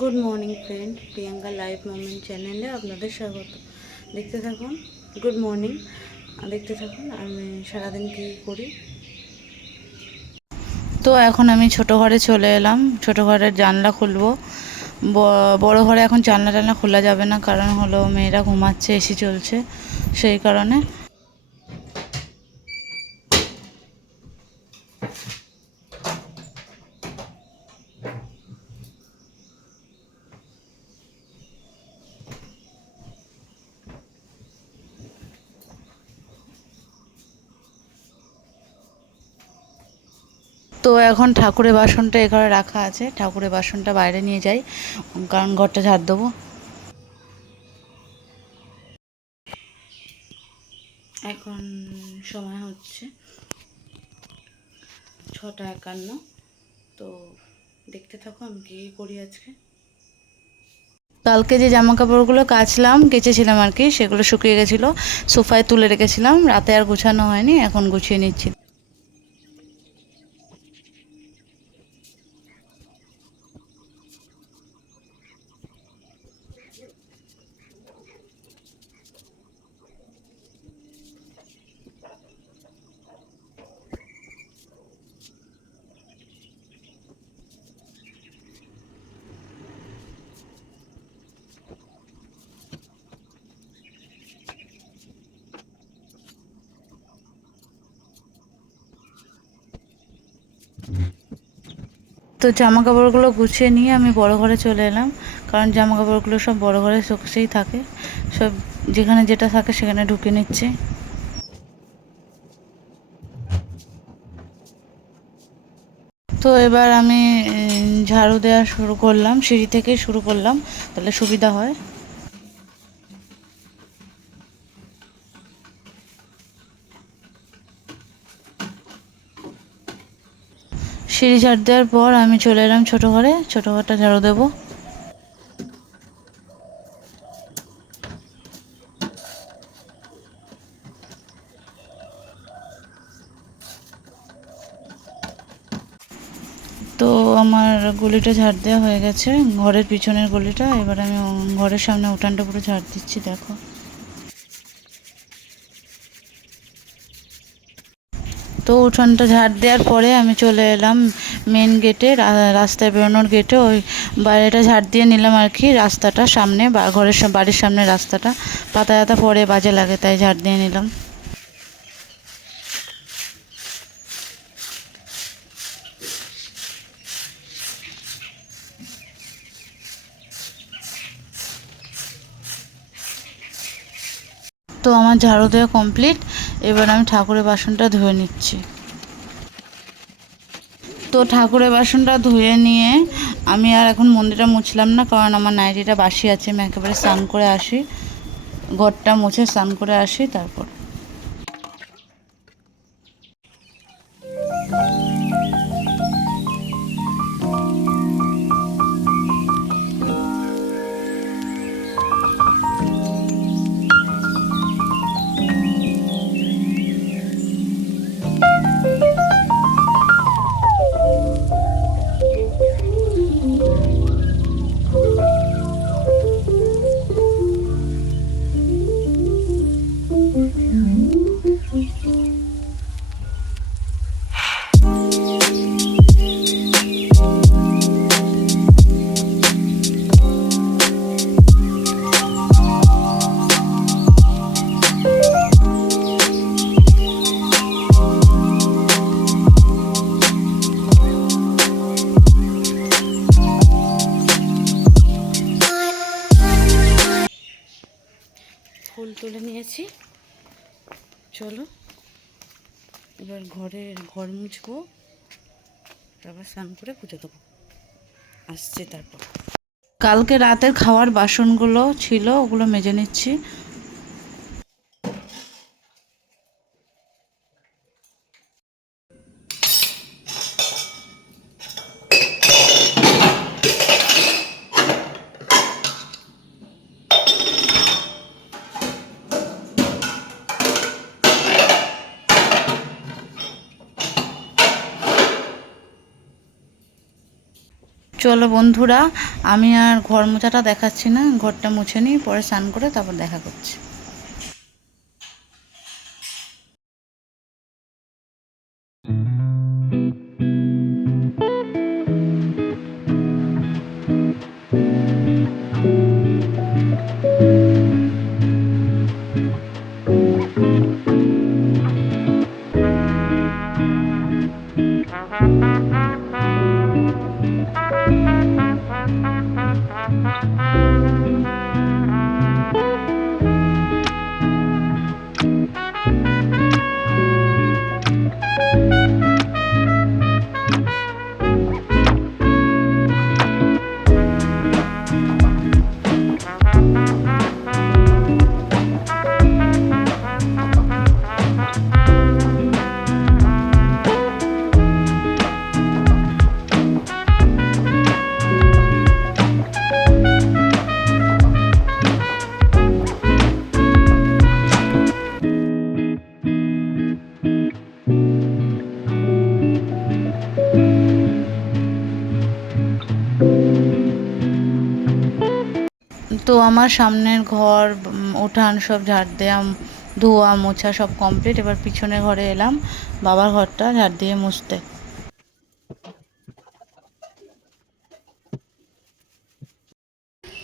Good morning friend, Priyanka live moment চ্যানেলে আপনাদের স্বাগত। দেখতে থাকুন। গুড মর্নিং, দেখতে থাকুন আমি সারাদিন কী করি। তো এখন আমি ছোটো ঘরে চলে এলাম। ছোটো ঘরের জানলা খুলবো। বড় ঘরে এখন জানলা টানলা খোলা যাবে না, কারণ হলো মেয়েরা ঘুমাচ্ছে, এসি চলছে, সেই কারণে। তো এখন ঠাকুরের বাসনটা এখানে রাখা আছে, ঠাকুরের বাসনটা বাইরে নিয়ে যাই, কারণ ঘরটা ঝাড় দেবো। এখন সময় হচ্ছে 6:51। তো দেখতে থাকো আমি কী করি আজকে। কালকে যে জামা কাপড়গুলো কেচেছিলাম আর কি, সেগুলো শুকিয়ে গেছিলো, সোফায় তুলে রেখেছিলাম, রাতে আর গুছানো হয়নি, এখন গুছিয়ে নিচ্ছি। তো জামা কাপড়গুলো গুছিয়ে নিয়ে আমি বড় ঘরে চলে এলাম, কারণ জামা কাপড়গুলো সব বড় ঘরে শোকেসেই থাকে, সব যেখানে যেটা থাকে সেখানে ঢুকে নিচ্ছে। তো এবার আমি ঝাড়ু দেওয়া শুরু করলাম, সিঁড়ি থেকে শুরু করলাম, তাহলে সুবিধা হয়। সিঁড়ি ঝাড় দেওয়ার পর আমি চলে এলাম ছোটো ঘরে, ছোটো ঘরটা ঝাড়ু দেবো। তো আমার গলিটা ঝাড় দেওয়া হয়ে গেছে, ঘরের পিছনের গলিটা। এবার আমি ঘরের সামনে উঠানটা পুরো ঝাড় দিচ্ছি, দেখো। তো উঠোনটা ঝাড় দেওয়ার পরে আমি চলে এলাম মেন গেটে, রাস্তায় বেরোনোর গেটে। ওই বাইরেটা ঝাড় দিয়ে নিলাম আর কি, রাস্তাটা সামনে, বাড়ির সামনে রাস্তাটা পাতা পাতা পরে বাজে লাগে, তাই ঝাড় দিয়ে নিলাম। তো আমার ঝাড়ু দেওয়া কমপ্লিট, এবার আমি ঠাকুরের বাসনটা ধুয়ে নিচ্ছি। তো ঠাকুরের বাসনটা ধুয়ে নিয়ে আমি আর এখন মন্দিরটা মুছলাম না, কারণ আমার নাইটিটা বাসি আছে। আমি একেবারে স্নান করে আসি, ঘরটা মুছে স্নান করে আসি, তারপর। ফুল তুলে নিয়েছি, চলো এবার ঘর মুছবো, তারপর স্নান করে পুজো দেবো, আসছে তারপর। কালকে রাতের খাওয়ার বাসনগুলো ছিল, ওগুলো মেজে নিচ্ছি। চলো বন্ধুরা, আমি আর ঘর মোছাটা দেখাচ্ছি না, ঘরটা মুছে নিই, পরে স্নান করে তারপর দেখা করছি। তো আমার সামনের ঘর, উঠান সব ঝাড় দেওয়া, ধোয়া মোছা সব কমপ্লিট। এবার পিছনে ঘরে এলাম বাবার ঘরটা ঝাড় দিয়ে মুছতে।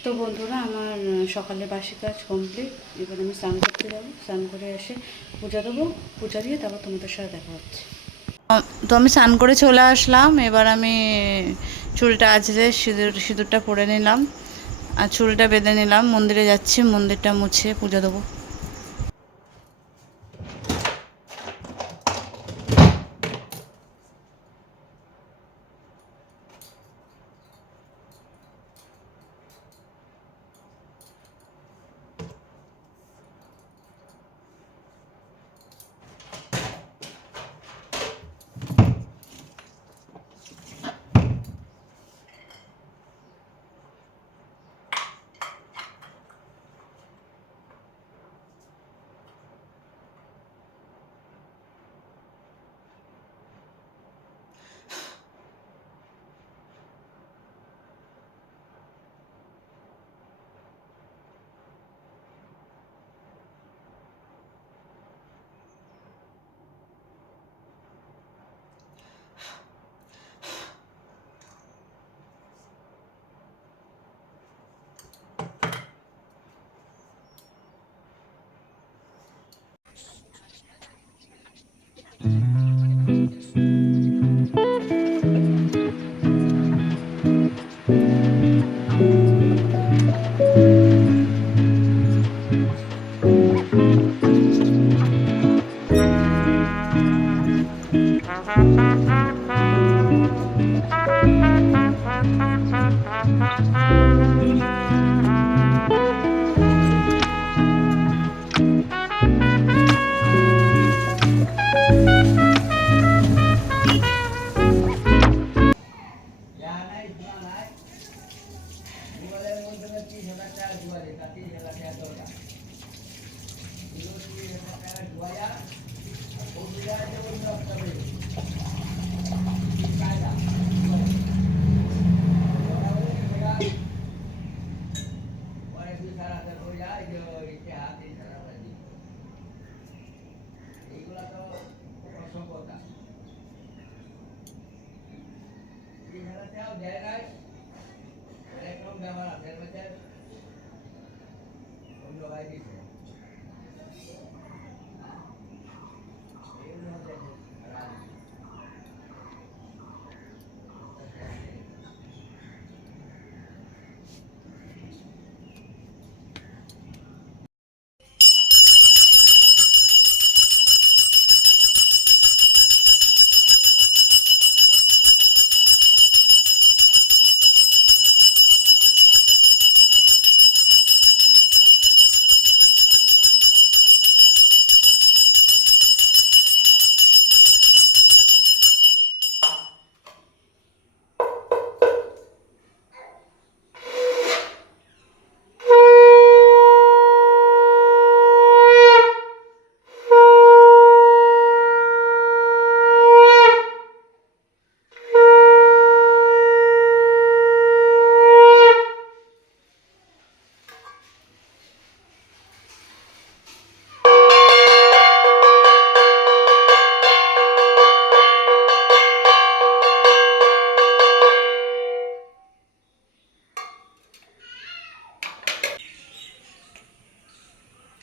তো বন্ধুরা, আমার সকালে বাসি কাজ কমপ্লিট। এবার আমি স্নান করতে যাবো, স্নান করে এসে পূজা দেবো, পূজা দিয়ে তারপর তোমাদের সাথে দেখা হচ্ছে। তো আমি স্নান করে চলে আসলাম। এবার আমি চুলটা আঁচড়ে সিঁদুরটা পরে নিলাম আর চুলটা বেঁধে নিলাম। মন্দিরে যাচ্ছি, মন্দিরটা মুছে পুজো দেবো।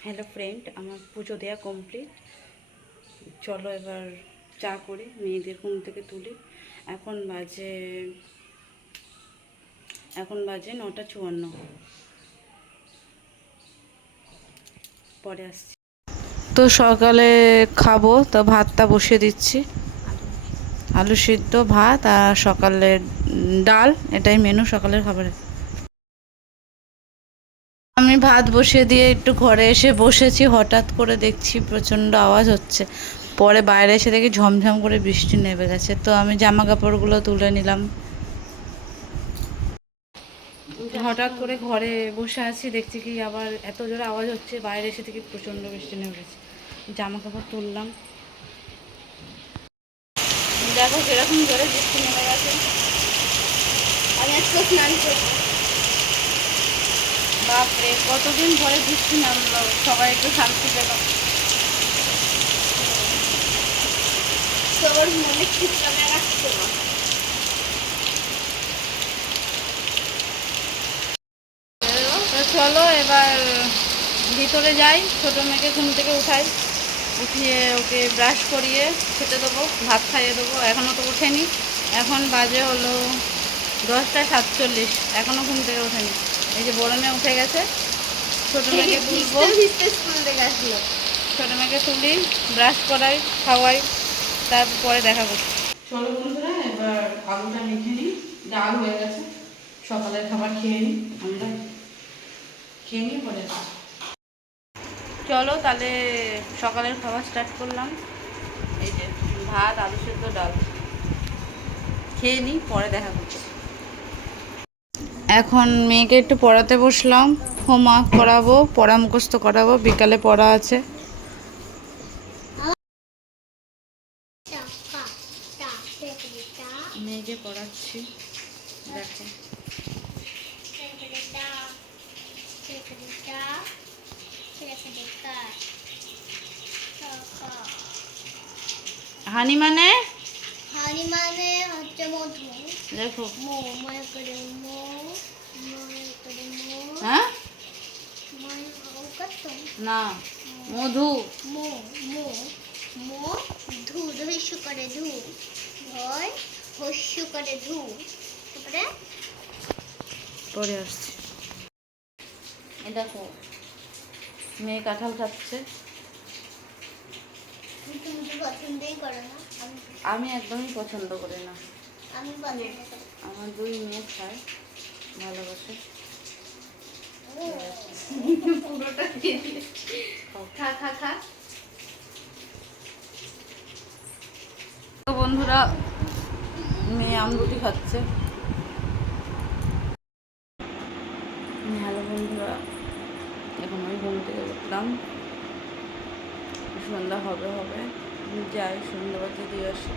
হ্যালো ফ্রেন্ড, আমার পুজো দেওয়া কমপ্লিট। চলো এবার চা করি, মেয়েদের ঘুম থেকে তুলি। এখন বাজে 9:54। পরে আসছি। তো সকালে খাবো, তো ভাতটা বসিয়ে দিচ্ছি। আলু সিদ্ধ, ভাত আর সকালের ডাল, এটাই মেনু সকালের খাবারের। আমি ভাত বসিয়ে দিয়ে একটু ঘরে এসে বসেছি, হঠাৎ করে দেখছি প্রচণ্ড আওয়াজ হচ্ছে। পরে বাইরে এসে দেখি ঝমঝম করে বৃষ্টি নেমে গেছে, তো আমি জামা কাপড়গুলো তুলে নিলাম। হঠাৎ করে ঘরে বসে আছি, দেখছি কি আবার এত জোরে আওয়াজ হচ্ছে, বাইরে এসে থেকে প্রচণ্ড বৃষ্টি নেমে গেছে। জামা কাপড় তুললাম, দেখো সেরকম জোরে বৃষ্টি নেমে গেছে। আমি আজকে স্নান করব। বাপরে, কতদিন ধরে বৃষ্টি নামলো, সবাই একটু শান্তি পেল। তোর মনে খিচড়া রাখছে না। তো চলো এবার ভিতরে যাই, ছোটো মেয়েকে ঘুম থেকে উঠাই, উঠিয়ে ওকে ব্রাশ করিয়ে খেতে দেবো, ভাত খাইয়ে দেবো। এখনও তো ওঠেনি, এখন বাজে হলো 10:47, এখনও ঘুম থেকে ওঠেনি। এই যে বড় মেয়ে উঠে গেছে, ছোটো মেয়েকে তুলবো। ছোটো মেয়েকে তুলি, ব্রাশ করাই, খাওয়াই, তারপরে দেখা করছি। চলো বন্ধুরা, এবার আলুটা মেখে নিই। ডাল হয়ে গেছে, সকালের খাবার খেয়ে নিই, আমরা খেয়ে নিয়ে পরে আসছি। চলো তাহলে সকালের খাবার স্টার্ট করলাম। এই যে ভাত, আলু সেদ্ধ, ডাল খেয়ে নিই, পরে দেখা করছি। এখন মেয়েকে একটু পড়াতে বসলাম, হোমওয়ার্ক করাবো, পড়া মুখস্থ করাবো, বিকালে পড়া আছে। মেয়েকে পড়াচ্ছি, দেখো। হানি মানে হচ্ছে মধু। দেখো, হ্যাঁ, না, মধু। ধু ধৈর্য করে ধু, ভয় হস্য করে ধু। তারপরে পরে আসছি। এই দেখো, মেয়ে কাঁঠাল খাচ্ছে। তুমি তো পছন্দই করো না। আমি একদমই পছন্দ করি না। আমি পছন্দ করি। আমার দুই মেয়ে খায়, ভালোবাসে। পুরোটা দিয়ে দিলে। খা খা খা। তো বন্ধুরা, মেয়ে আমরুটি খাচ্ছে। হ্যালো বন্ধুরা, এখন আমি ঘুম থেকে উঠলাম, সন্ধ্যা হবে যাই সন্ধ্যাবাতি দিয়ে আসি।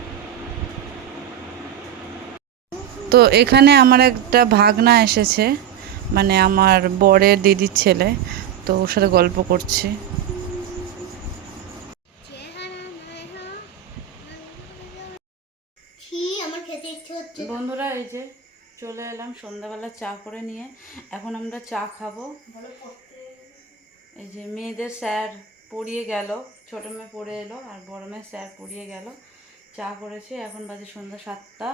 তো এখানে আমার একটা ভাগনা এসেছে, মানে আমার বরের দিদির ছেলে, তো ওর সাথে গল্প করছি। বন্ধুরা, এই যে চলে এলাম সন্ধ্যাবেলা চা করে নিয়ে, এখন আমরা চা খাবো। এই যে মেয়েদের স্যার পড়িয়ে গেল, ছোটো মেয়ে পড়ে এলো আর বড় মেয়ে স্যার পড়িয়ে গেল। চা করেছি, এখন বাজে সন্ধ্যা 7টা।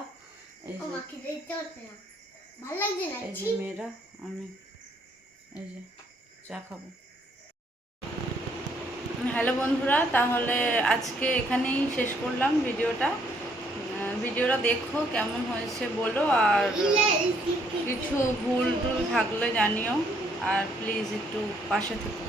এই যে মেয়েরা, আমি এই যে চা খাবো। হ্যালো বন্ধুরা, তাহলে আজকে এখানেই শেষ করলাম ভিডিওটা। ভিডিওটা দেখো, কেমন হয়েছে বলো, আর কিছু ভুল টুল থাকলে জানিও, আর প্লিজ একটু পাশে থেকো।